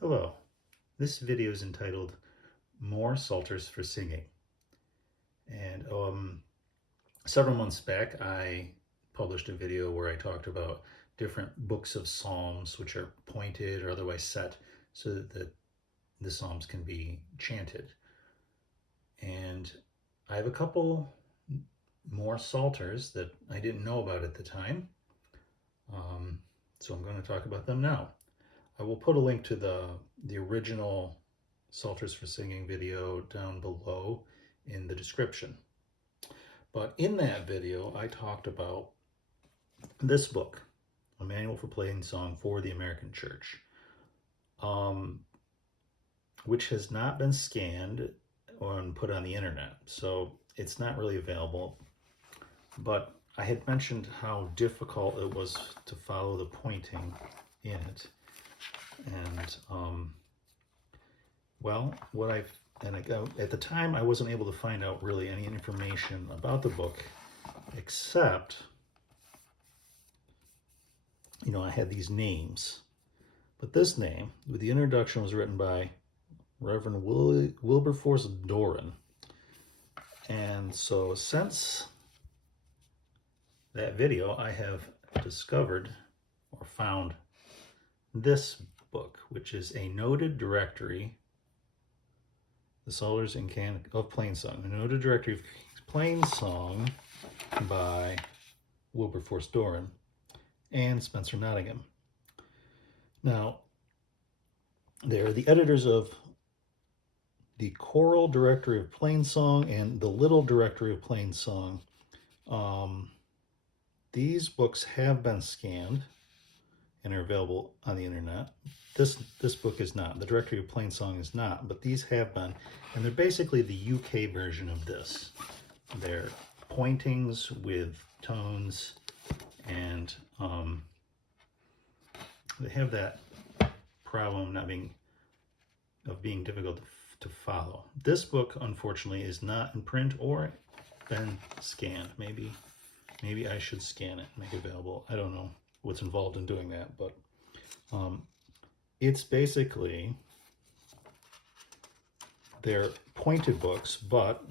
Hello, this video is entitled More Psalters for Singing. And several months back, I published a video where I talked about different books of psalms which are pointed or otherwise set so that the psalms can be chanted. And I have a couple more psalters that I didn't know about at the time. So I'm going to talk about them now. I will put a link to the original Psalters for Singing video down below in the description. But in that video, I talked about this book, A Manual for Plain Song for the American Church, which has not been scanned or put on the internet. So it's not really available. But I had mentioned how difficult it was to follow the pointing in it. And at the time I wasn't able to find out really any information about the book, except, I had these names. But this name, with the introduction, was written by Reverend Wilberforce Doran. And so since that video, I have discovered or found this book, which is a noted directory, the Psalters of Plain Song, a noted directory of Plain Song by Wilberforce Doran and Spencer Nottingham. Now, they're the editors of the Choral Directory of Plain Song and the Little Directory of Plain Song. These books have been scanned and are available on the internet. This book is not. The Directory of Plain Song is not, but these have been, and they're basically the UK version of this. They're pointings with tones, and they have that problem of being difficult to follow. This book, unfortunately, is not in print or been scanned. Maybe I should scan it, make it available. I don't know what's involved in doing that, but it's basically, they're pointed books, but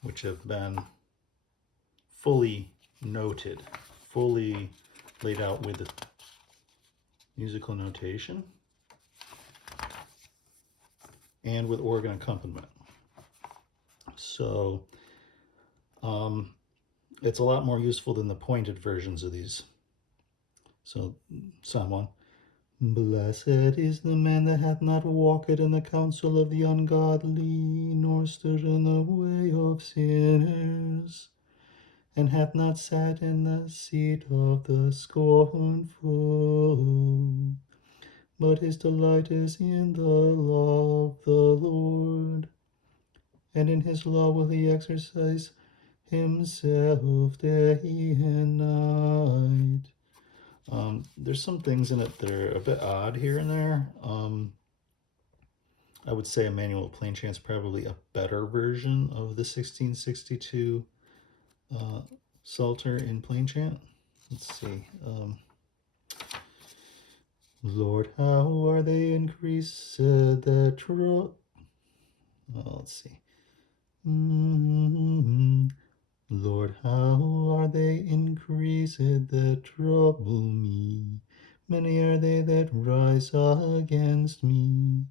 which have been fully noted, fully laid out with musical notation and with organ accompaniment. So it's a lot more useful than the pointed versions of these. So Psalm 1. Blessed is the man that hath not walked in the counsel of the ungodly, nor stood in the way of sinners, and hath not sat in the seat of the scornful. But his delight is in the law of the Lord, and in his law will he exercise himself day and night. There's some things in it that are a bit odd here and there. I would say a Manual of Plain Chant is probably a better version of the 1662 Psalter in Plain Chant. Let's see. Lord, how are they increased that let's see. Lord, how are they increased that trouble me? Many are they that rise against me.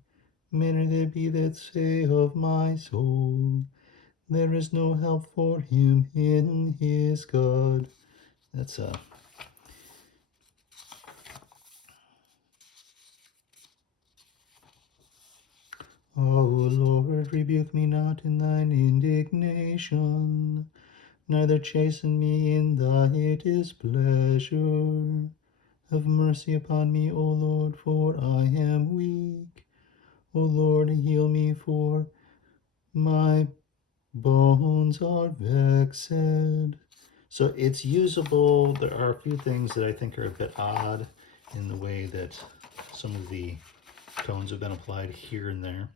Many there be that say of my soul, there is no help for him in his God. That's O Lord, rebuke me not in thine indignation, neither chasten me in thy displeasure. Have mercy upon me, O Lord, for I am weak. O Lord, heal me, for my bones are vexed. So it's usable. There are a few things that I think are a bit odd in the way that some of the tones have been applied here and there.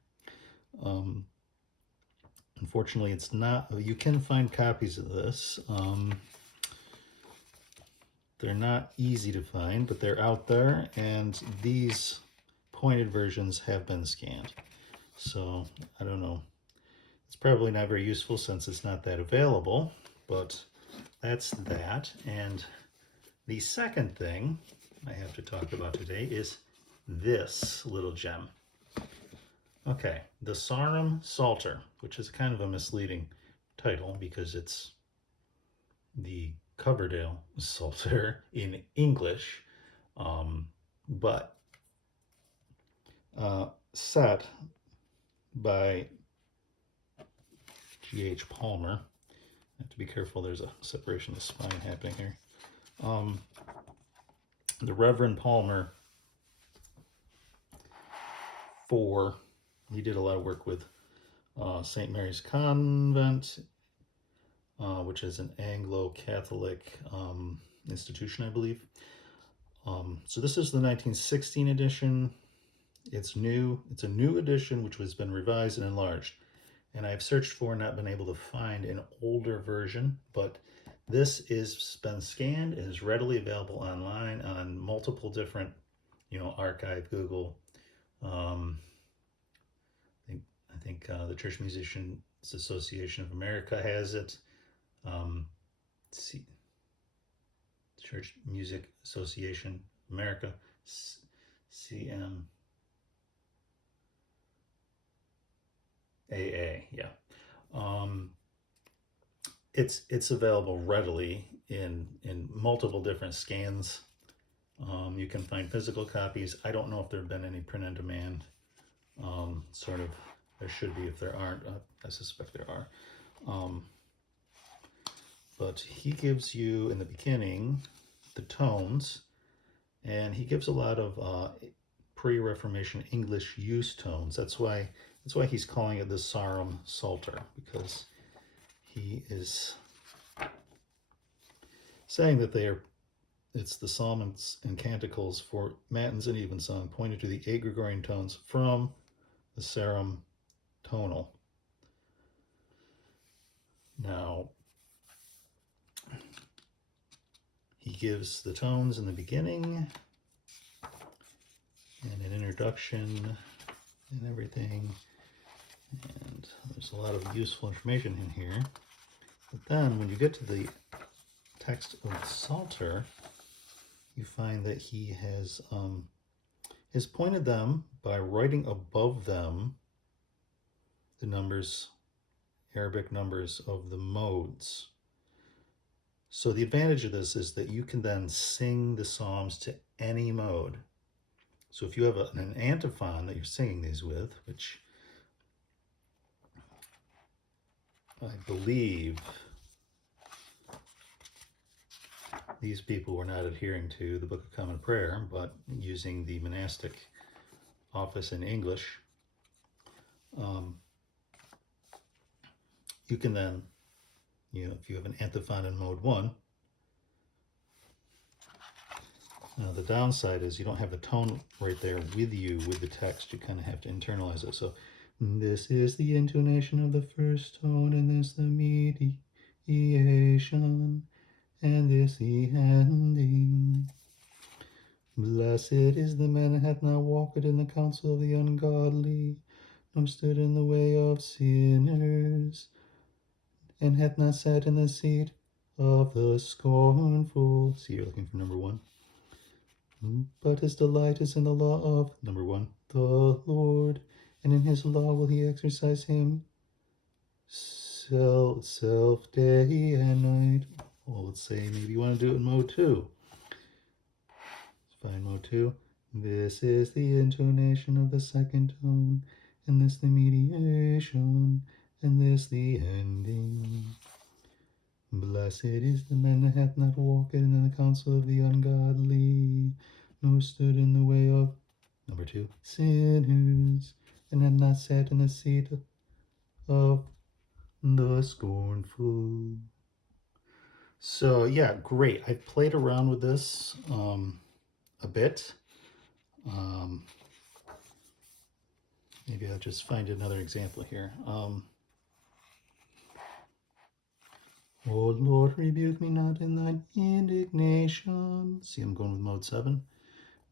Unfortunately, it's not. You can find copies of this. They're not easy to find, but they're out there, and these pointed versions have been scanned. So I don't know. It's probably not very useful since it's not that available, but that's that. And the second thing I have to talk about today is this little gem. Okay, the Sarum Psalter, which is kind of a misleading title because it's the Coverdale Psalter in English, but set by G.H. Palmer. I have to be careful, there's a separation of spine happening here. The Reverend Palmer, he did a lot of work with St. Mary's Convent, which is an Anglo-Catholic institution, I believe. So this is the 1916 edition. It's new. It's a new edition which has been revised and enlarged. And I've searched for and not been able to find an older version, but this is been scanned and is readily available online on multiple different, archive, Google. I think the Church Musicians Association of America has it. Church Music Association America, CMAA, yeah. It's available readily in multiple different scans. You can find physical copies. I don't know if there have been any print on demand. There should be. If there aren't, I suspect there are. But he gives you in the beginning the tones, and he gives a lot of pre-Reformation English use tones. That's why he's calling it the Sarum Psalter, because he is saying that it's the psalms and canticles for matins and evensong pointed to the 8 Gregorian tones from the Sarum tonal. Now, he gives the tones in the beginning and an introduction and everything, and there's a lot of useful information in here. But then when you get to the text of the Psalter, you find that he has pointed them by writing above them the numbers, Arabic numbers of the modes. So the advantage of this is that you can then sing the psalms to any mode. So if you have an antiphon that you're singing these with, which I believe these people were not adhering to the Book of Common Prayer, but using the monastic office in English, you can then, if you have an antiphon in mode 1, now the downside is you don't have the tone right there with you with the text. You kind of have to internalize it. So this is the intonation of the first tone, and this the mediation, and this the ending. Blessed is the man that hath not walked in the counsel of the ungodly, nor stood in the way of sinners, and hath not sat in the seat of the scornful. See, you're looking for number 1. But his delight is in the law of, number 1, the Lord, and in his law will he exercise him self day and night. Well, let's say maybe you want to do it in mode 2. Let's find mode 2. This is the intonation of the second tone, and this the mediation, and this the ending. Blessed is the man that hath not walked in the counsel of the ungodly, nor stood in the way of, number 2, sinners, and hath not sat in the seat of the scornful. So yeah, great. I've played around with this a bit. Maybe I'll just find another example here. O Lord, rebuke me not in thine indignation. See, I'm going with mode 7.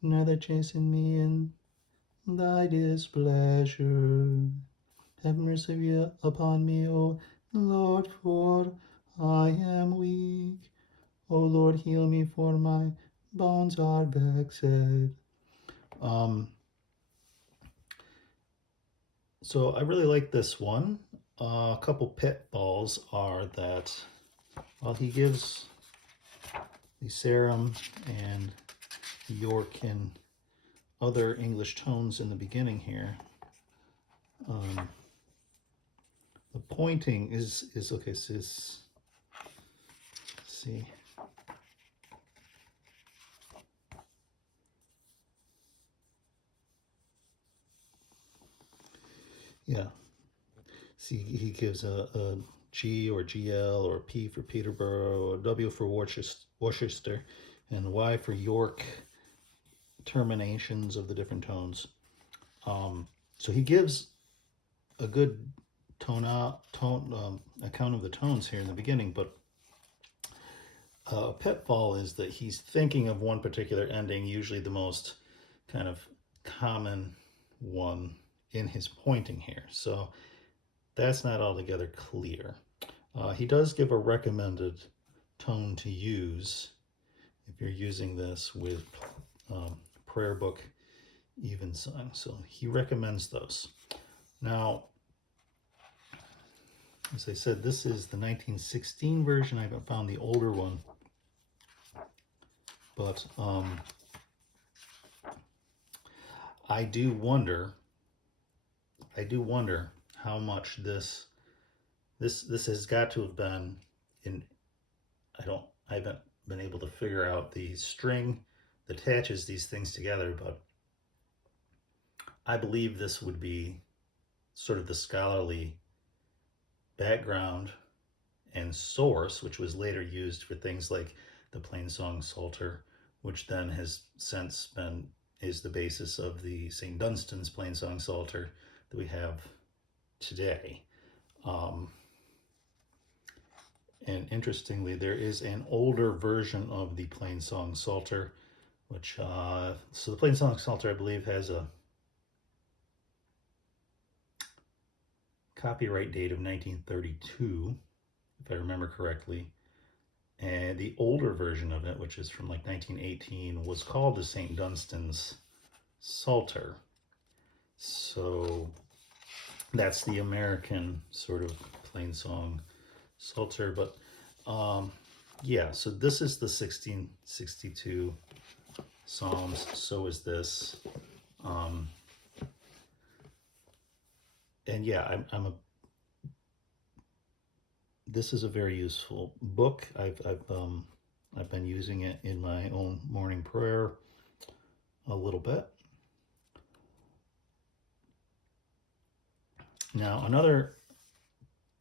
Neither chasten me in thy displeasure. Have mercy upon me, O Lord, for I am weak. O Lord, heal me, for my bones are vexed. So I really like this one. A couple pitfalls are that while he gives the Sarum and York and other English tones in the beginning here, the pointing is okay. So see, yeah. See, he gives a G or GL or P for Peterborough, a W for Worcester, and Y for York terminations of the different tones. So he gives a good account of the tones here in the beginning, but a pitfall is that he's thinking of one particular ending, usually the most kind of common one in his pointing here. So that's not altogether clear. He does give a recommended tone to use if you're using this with prayer book evensong. So he recommends those. Now, as I said, this is the 1916 version. I haven't found the older one, but I do wonder how much this has got to have been in. I haven't been able to figure out the string that attaches these things together, but I believe this would be sort of the scholarly background and source, which was later used for things like the Plainsong Psalter, which then has since is the basis of the St. Dunstan's Plainsong Psalter that we have today. And interestingly, there is an older version of the Plainsong Psalter, which, so the Plainsong Psalter, I believe, has a copyright date of 1932, if I remember correctly. And the older version of it, which is from like 1918, was called the St. Dunstan's Psalter. So that's the American sort of Plainsong Psalter. But yeah, so this is the 1662 Psalms. So is this. And yeah, this is a very useful book. I've been using it in my own morning prayer a little bit. Now, another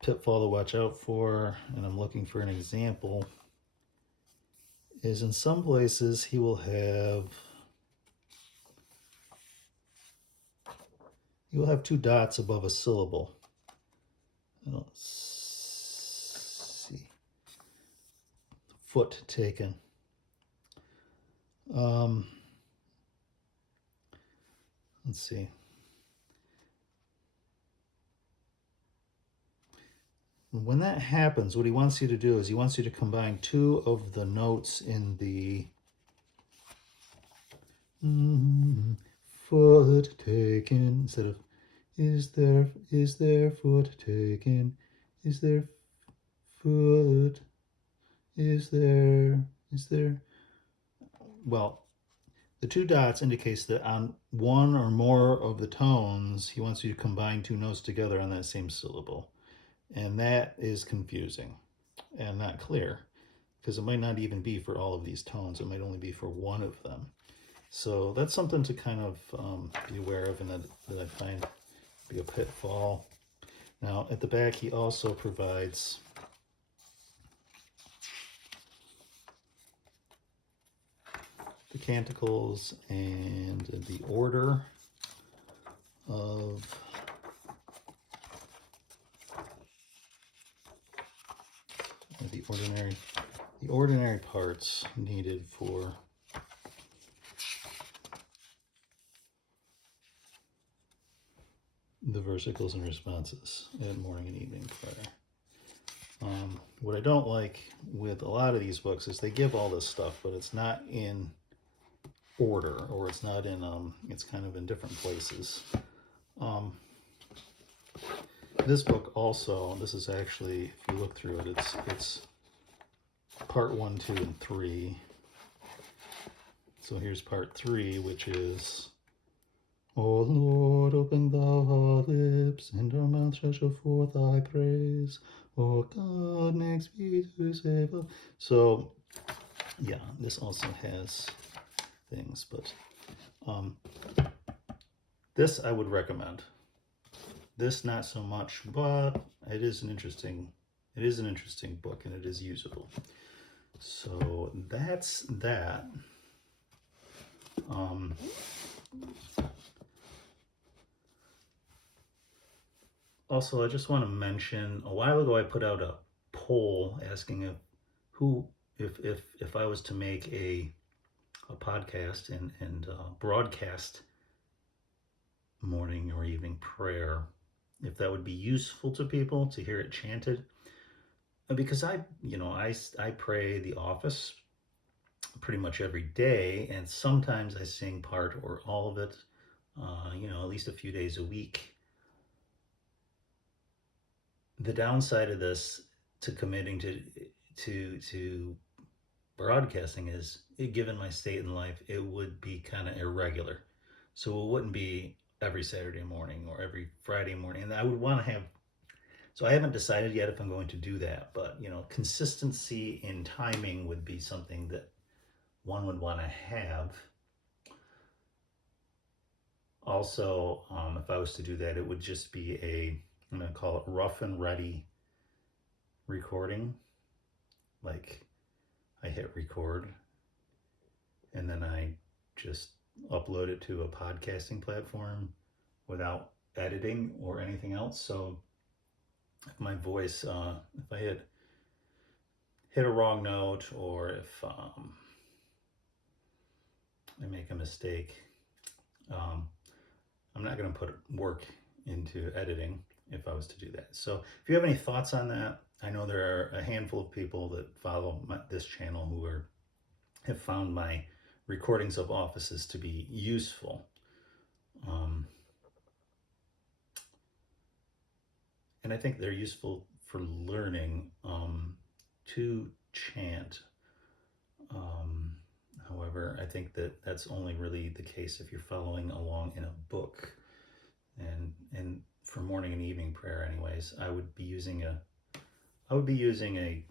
pitfall to watch out for, and I'm looking for an example, is in some places he will have two dots above a syllable. Let's see. Foot taken. Let's see. When that happens, what he wants you to do is he wants you to combine two of the notes in the foot taken instead of is there foot taken, is there foot, is there. Well, the two dots indicates that on one or more of the tones he wants you to combine two notes together on that same syllable, and that is confusing and not clear because it might not even be for all of these tones. It might only be for one of them. So that's something to kind of be aware of, and that I find be a pitfall. Now at the back he also provides the canticles and the order of the ordinary parts needed for the versicles and responses at morning and evening prayer. What I don't like with a lot of these books is they give all this stuff, but it's not in order, or it's not in, it's kind of in different places. This book also, this is actually, if you look through it, it's part 1, 2, and 3. So here's part 3, which is, O Lord, open thou our lips, and our mouth shall show forth thy praise. O God, make speed to save us. So, yeah, this also has things, but this I would recommend. This not so much, but it is an interesting book, and it is usable. So that's that. Also, I just want to mention, a while ago I put out a poll asking if I was to make a podcast and broadcast morning or evening prayer, if that would be useful to people to hear it chanted. Because I pray the office pretty much every day, and sometimes I sing part or all of it, at least a few days a week. The downside of this to committing to broadcasting is, given my state in life, it would be kind of irregular. So it wouldn't be every Saturday morning or every Friday morning. And I would want to have, so I haven't decided yet if I'm going to do that, but consistency in timing would be something that one would want to have. Also, if I was to do that, it would just be I'm going to call it rough and ready recording. Like, I hit record and then I just upload it to a podcasting platform without editing or anything else. So if my voice, if I hit a wrong note, or if I make a mistake, I'm not going to put work into editing if I was to do that. So if you have any thoughts on that, I know there are a handful of people that follow this channel who have found my recordings of offices to be useful. And I think they're useful for learning to chant. However, I think that that's only really the case if you're following along in a book. And for morning and evening prayer, anyways, I would be using a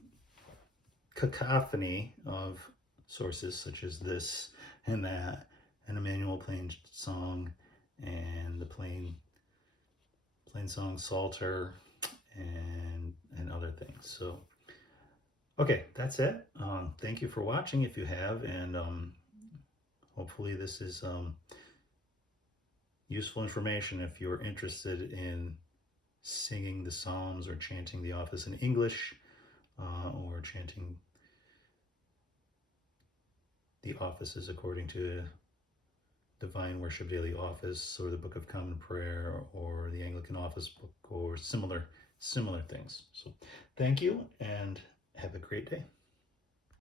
cacophony of sources such as this and that, and Emmanuel Plain Song, and the plain song Psalter, and other things. So, okay, that's it. Thank you for watching if you have, and hopefully this is useful information if you're interested in singing the Psalms or chanting the office in English, or chanting the offices according to Divine Worship Daily Office, or the Book of Common Prayer, or the Anglican Office Book, or similar things. So thank you, and have a great day.